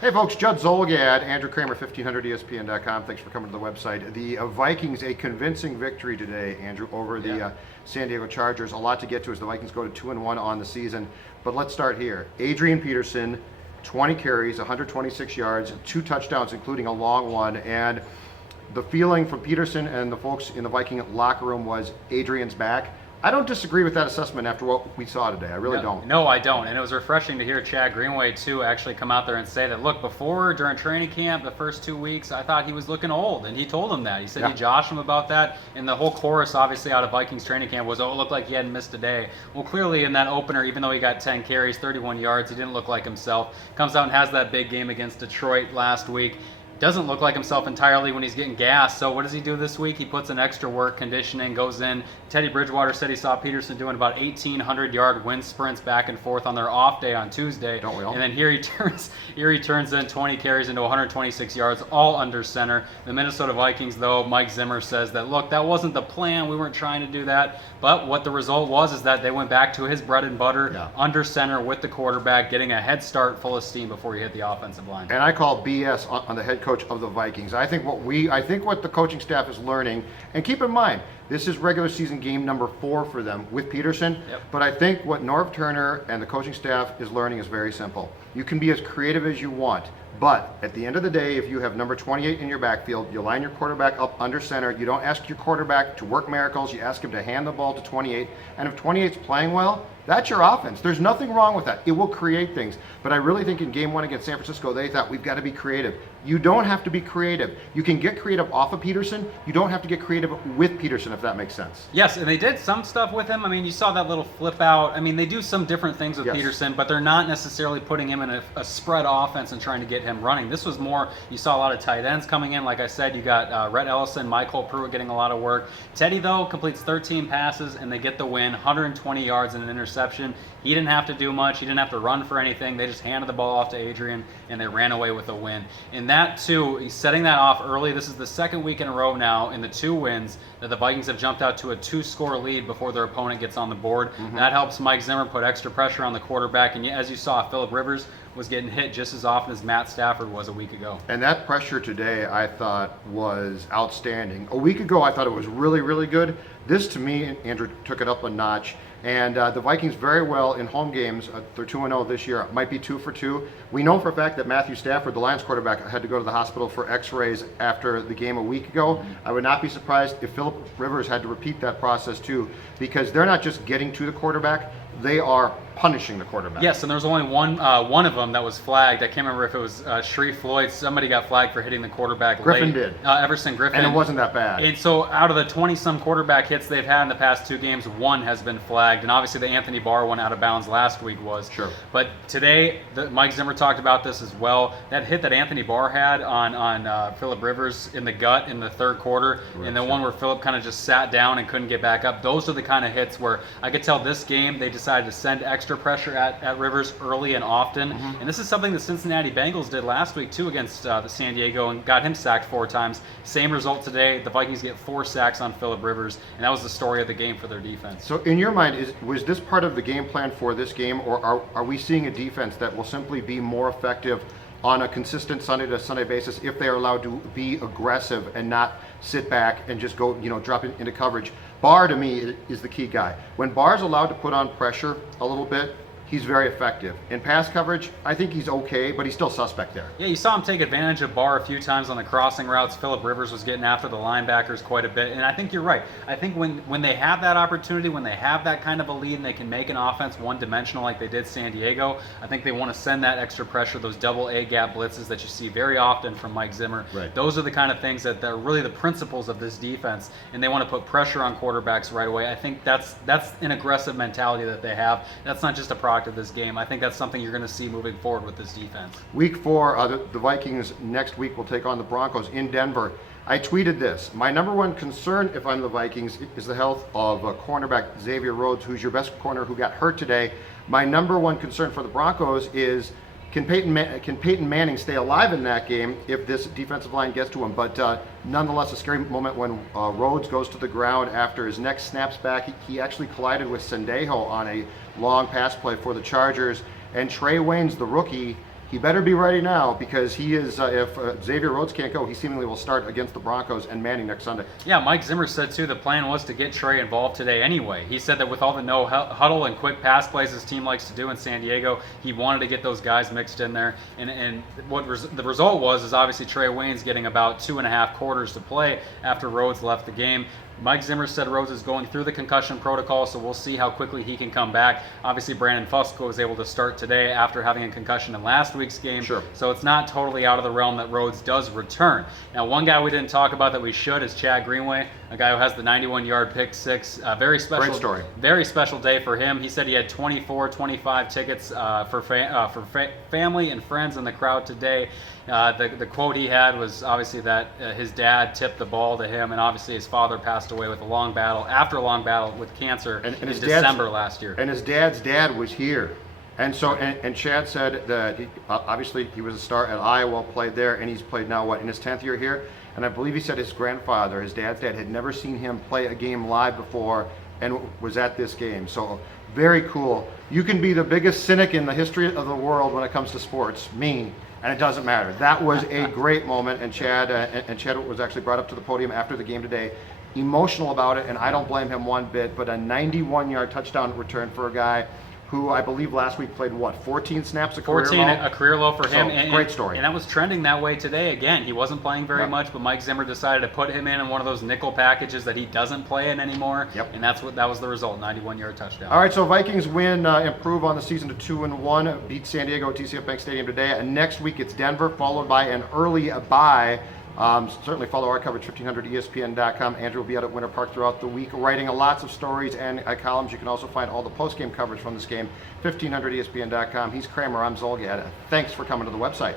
Hey folks, Judd Zolgad, Andrew Kramer, 1500ESPN.com. Thanks for coming to the website. The Vikings, a convincing victory today, Andrew, over the San Diego Chargers. A lot to get to as the Vikings go to 2-1 on the season. But let's start here. Adrian Peterson, 20 carries, 126 yards, 2 touchdowns, including a long one. And the feeling from Peterson and the folks in the Viking locker room was Adrian's back. I don't disagree with that assessment after what we saw today. I really don't. No, I don't. And it was refreshing to hear Chad Greenway, too, actually come out there and say that, look, before, during training camp, the first 2 weeks, I thought he was looking old. And he told him that. He said he joshed him about that. And the whole chorus, obviously, out of Vikings training camp was, oh, it looked like he hadn't missed a day. Well, clearly in that opener, even though he got 10 carries, 31 yards, he didn't look like himself. Comes out and has that big game against Detroit last week. Doesn't look like himself entirely when he's getting gas. So what does he do this week? He puts in extra work, conditioning, goes in. Teddy Bridgewater said he saw Peterson doing about 1,800-yard wind sprints back and forth on their off day on Tuesday. Don't we all? And then here he turns in 20 carries into 126 yards, all under center. The Minnesota Vikings, though, Mike Zimmer says that, look, that wasn't the plan. We weren't trying to do that. But what the result was is that they went back to his bread and butter, under center with the quarterback, getting a head start full of steam before he hit the offensive line. And I call BS on the head coach of the Vikings. I think what the coaching staff is learning, and keep in mind, this is regular season game number 4 for them with Peterson. But I think what Norv Turner and the coaching staff is learning is very simple. You can be as creative as you want, but at the end of the day, if you have number 28 in your backfield, you line your quarterback up under center. You don't ask your quarterback to work miracles. You ask him to hand the ball to 28. And if 28's playing well, that's your offense. There's nothing wrong with that. It will create things. But I really think in game 1 against San Francisco, they thought we've got to be creative. You don't have to be creative. You can get creative off of Peterson. You don't have to get creative with Peterson, if that makes sense. Yes, and they did some stuff with him. I mean, you saw that little flip out. I mean, they do some different things with Peterson, but they're not necessarily putting him in a spread offense and trying to get him running. This was more, you saw a lot of tight ends coming in. Like I said, you got Rhett Ellison, Michael Pruitt getting a lot of work. Teddy, though, completes 13 passes, and they get the win, 120 yards and an interception. He didn't have to do much. He didn't have to run for anything. They just handed the ball off to Adrian, and they ran away with a win. And that, too, he's setting that off early. This is the second week in a row now in the 2 wins that the Vikings have jumped out to a 2-score lead before their opponent gets on the board. That helps Mike Zimmer put extra pressure on the quarterback. And as you saw, Phillip Rivers was getting hit just as often as Matt Stafford was a week ago. And that pressure today, I thought, was outstanding. A week ago, I thought it was really, really good. This, to me, Andrew, took it up a notch. And the Vikings very well in home games, they're 2-0 this year, might be 2 for 2. We know for a fact that Matthew Stafford, the Lions quarterback, had to go to the hospital for x-rays after the game a week ago. I would not be surprised if Phillip Rivers had to repeat that process too, because they're not just getting to the quarterback, they are punishing the quarterback. Yes, and there was only one of them that was flagged. I can't remember if it was Sharif Floyd. Somebody got flagged for hitting the quarterback Griffin late. did. Everson Griffin. And it wasn't that bad. And so out of the 20-some quarterback hits they've had in the past 2 games, 1 has been flagged. And obviously the Anthony Barr one out of bounds last week was. Sure. But today, Mike Zimmer talked about this as well. That hit that Anthony Barr had on Phillip Rivers in the gut in the 3rd quarter, and the one where Phillip kind of just sat down and couldn't get back up. Those are the kind of hits where I could tell this game they decided to send extra pressure at Rivers early and often. And this is something the Cincinnati Bengals did last week too against the San Diego and got him sacked 4 times. Same result today. The Vikings get 4 sacks on Phillip Rivers, and that was the story of the game for their defense. So in your mind, was this part of the game plan for this game, or are we seeing a defense that will simply be more effective on a consistent Sunday to Sunday basis if they are allowed to be aggressive and not sit back and just go, drop into coverage? Barr, to me, is the key guy. When Barr's allowed to put on pressure a little bit, he's very effective. In pass coverage, I think he's okay, but he's still suspect there. Yeah, you saw him take advantage of Barr a few times on the crossing routes. Phillip Rivers was getting after the linebackers quite a bit. And I think you're right. I think when they have that opportunity, when they have that kind of a lead and they can make an offense one-dimensional like they did San Diego, I think they want to send that extra pressure, those double A gap blitzes that you see very often from Mike Zimmer. Right. Those are the kind of things that are really the principles of this defense, and they want to put pressure on quarterbacks right away. I think that's an aggressive mentality that they have. That's not just a product of this game. I think that's something you're going to see moving forward with this defense. Week 4, the Vikings next week will take on the Broncos in Denver. I tweeted this. My number one concern if I'm the Vikings is the health of cornerback Xavier Rhodes, who's your best corner, who got hurt today. My number one concern for the Broncos is can Peyton Manning stay alive in that game if this defensive line gets to him? But nonetheless, a scary moment when Rhodes goes to the ground after his neck snaps back. He actually collided with Sendejo on a long pass play for the Chargers. And Trey Waynes, the rookie, he better be ready now, because he is, if Xavier Rhodes can't go, he seemingly will start against the Broncos and Manning next Sunday. Yeah, Mike Zimmer said too the plan was to get Trey involved today anyway. He said that with all the no huddle and quick pass plays his team likes to do in San Diego, he wanted to get those guys mixed in there. And what the result was is obviously Trey Waynes getting about 2.5 quarters to play after Rhodes left the game. Mike Zimmer said Rhodes is going through the concussion protocol, so we'll see how quickly he can come back. Obviously, Brandon Fusco was able to start today after having a concussion in last week's game. Sure. So it's not totally out of the realm that Rhodes does return. Now, one guy we didn't talk about that we should is Chad Greenway, a guy who has the 91-yard pick six. Very special. Great story. Very special day for him. He said he had 25 tickets for family and friends in the crowd today. The quote he had was obviously that his dad tipped the ball to him, and obviously his father passed away with a long battle with cancer in December last year. And his dad's dad was here. And so, and Chad said that obviously he was a star at Iowa, played there, and he's played now, in his 10th year here? And I believe he said his grandfather, his dad's dad, had never seen him play a game live before and was at this game. So very cool. You can be the biggest cynic in the history of the world when it comes to sports, me, and it doesn't matter. That was a great moment, and Chad was actually brought up to the podium after the game today, emotional about it, and I don't blame him one bit, but a 91-yard touchdown return for a guy who I believe last week played, 14 snaps, a career low? A career low for him. So, great story. And that was trending that way today. Again, he wasn't playing very much, but Mike Zimmer decided to put him in one of those nickel packages that he doesn't play in anymore. Yep. And that was the result, 91-yard touchdown. All right, so Vikings win, improve on the season to 2-1, beat San Diego at TCF Bank Stadium today. And next week it's Denver, followed by an early bye. Certainly follow our coverage, 1500ESPN.com. Andrew will be out at Winter Park throughout the week, writing lots of stories and columns. You can also find all the post-game coverage from this game, 1500ESPN.com. He's Kramer, I'm Zolgad. Thanks for coming to the website.